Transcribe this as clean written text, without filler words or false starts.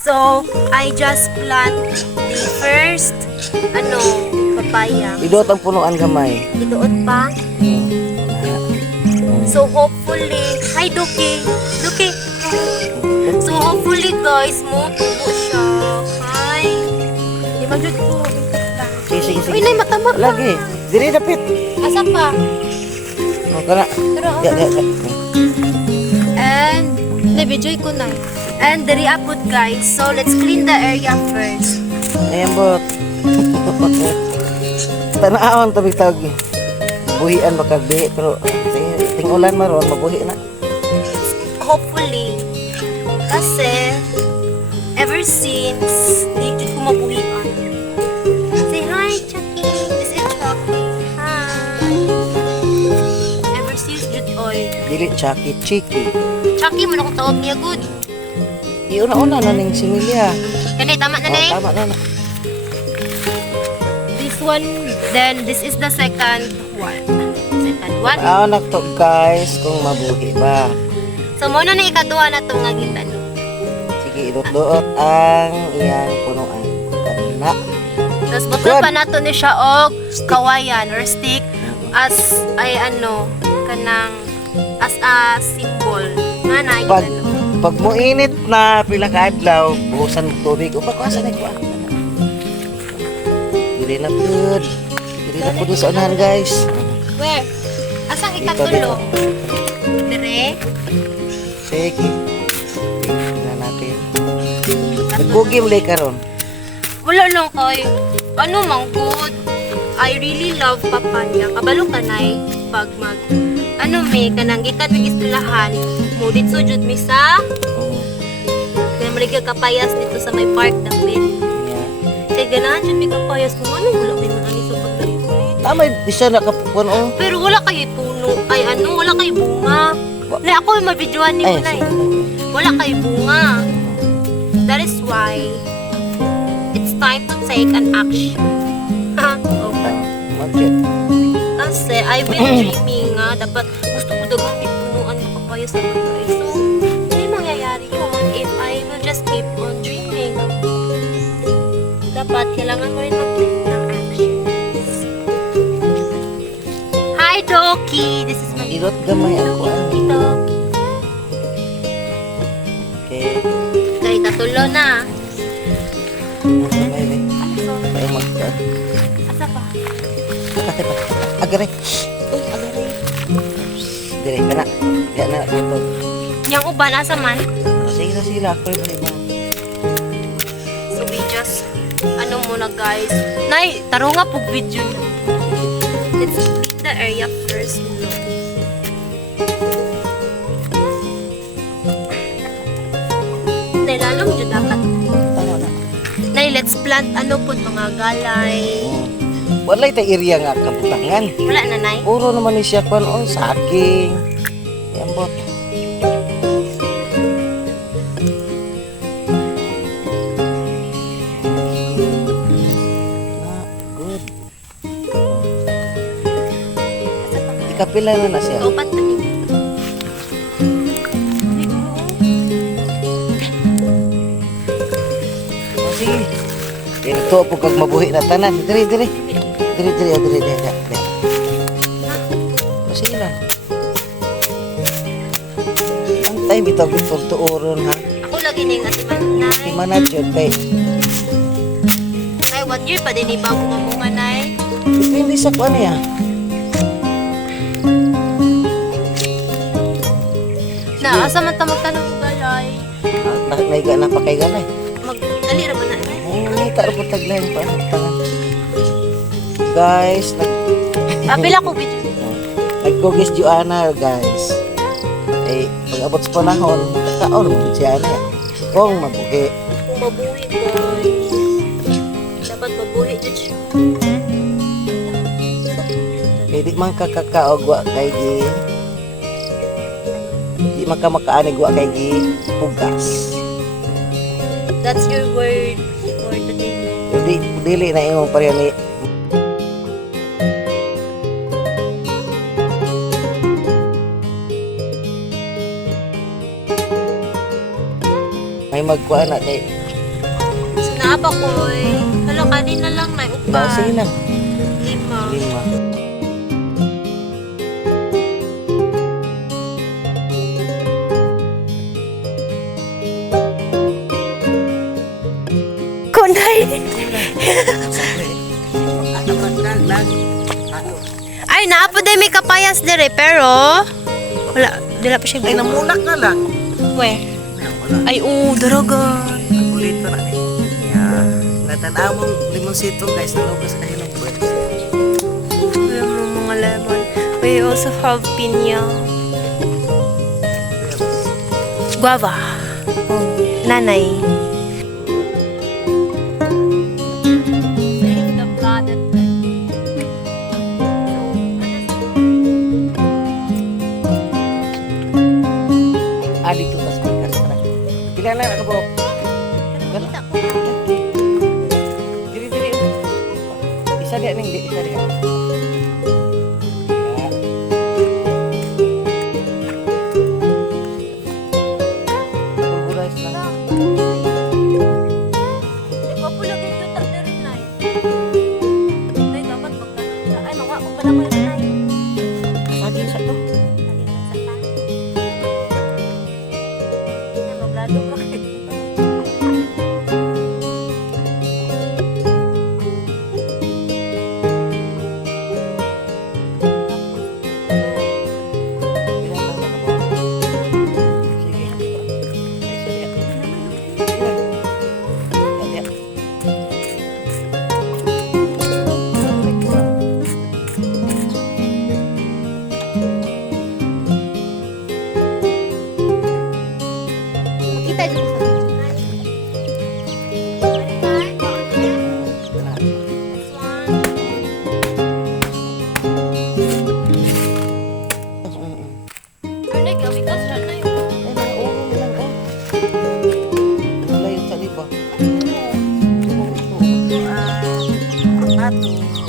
So, I just plant the first, papaya. Idot ang punuan gamay. Iduot pa. So, hopefully, hi Duki. Duki. So, hopefully guys, mo tubo siya. Hi. Di magjud ko. Sige. Uy, nay, matama ka. Lagi. Diri dapit. Asa pa? O kana. Pero, Ya. and, na-videoy ko na. And, dari abot guys. So, let's clean the area first. Ayan bot. Tanaon tabi tawag. Buhian makagbi pero tingulan maron mabuhi na. Hopefully. Kasi, ever since, dito ko mabuhian. Say hi, Chucky. This is Chucky. Hi. Ever since, Jud Oy. Dili Chucky Chiki. Chucky, mo na kong tawag niya, good. Iuna-una na ning similya. Kanay, tama na Oh, na eh. tama na. This one, then this is the second one. Second one. Anak to guys kung mabuhi ba. So, muna na ikaduha na itong ngagitan. Sige, idot-doot ang iyang punuan. Kana. Tapos, butol pa nato ni siya og kawayan or stick as, kanang, as a symbol. Nga na, Pag mo init na pila ka adlaw, buhusan mo tubig. O pagkasan na ko. Dili na good. Dili na po sa unahan guys. Where? Asang ikatulo? Dire? Sige. Tingnan natin. Nagkugi mo lang karon. Wala lang kay. Ano mang good. I really love papaya. Kabalo ka nay pag kanang gikan ng istilahan. Mudit sujud mi sa kaya maligya kapayas dito sa may park dapit. Yeah. Kaya ganahan dyan may kapayas kung ano wala may manani sa pagdayo. Tama, isa na kapuno. Pero wala kayo puno. Wala kayo bunga. Nay, ako yung mabidyoan ni mo Ay, nay. Wala kayo bunga. That is why it's time to take an action. Ha? Okay. Market. Kasi I've been dreaming nga. Dapat gusto ko dagang may punuan na papaya sa bagay. So, hindi mangyayari yun if I will just keep on dreaming. Dapat kailangan mo rin mag-take ng actions. Hi, Doki! This is my Irot gamay ako. Doki, Doki. Okay. Kaya tatulo na. Gamay rin. Tayo magka. Asa pa? Bakit ba? Agare. Uy, agari. Dire ka na. Diyan na ito. Yang uban, asa man? Sige na sila. Ako yung iba. So we just, muna guys. Nay, taro nga pug video na. Let's clean the area first. Nay, lalong dyan dapat. Tama na. Nay, let's plant po mga galay. Walay ta area nga kabutangan. Wala na, Nay. Puro naman ni siya kung saging. Yan bot. Good. Ikapila na siya. Upat na din. Oh, sige. Ito po kag mabuhi na tanan. Diri. Diri. Oh, sige lang. Antay bitaw bitog tuoron ha. Ako lagi ning atiman, Nay. Di man jud kay Nay, 1 year pa din ibago nga mga, Nay. depende sa kuan niya. Na, asa man ta magtanong ng galay. Naiga na pa kay ganay. Magdali ra man na, Nay. Ay, taro po taglayan pa ang tangan. Guys, Pila ko video. nagkugis Joanna, guys. Eh, pag abot sa panahon, kaon mo si Ana. Kung mabuhi. Kung mabuhi, guys. Dapat mabuhi dyan siya. Eh, di man kakakaog wa kay gi. Di man ka makaanig wa kay gi pugas. That's your word for today. Hindi dili na imong pareha ni may magkuha na kay ba koy? Hala, kanina lang na Ah, sige upan. lang. 5. 5. Kunay! Ay, naapo din may kapayas dire, pero... Wala, dila pa siya. Ay, namulak na lang. Where? Ay, wala. Ay, daragan. Kulito na ni. Yeah. Natanaw mong limonsito guys, nalabas kayo ng buwan. Alam mo mga lemon. We also have pinya. Guava. Nanay. Ah, dito tas pikas na. Pila na ako po. Diri diri. Isa dia ning di isa dia. Buburas lang. Lagi sa to. Kita dito sa Pato.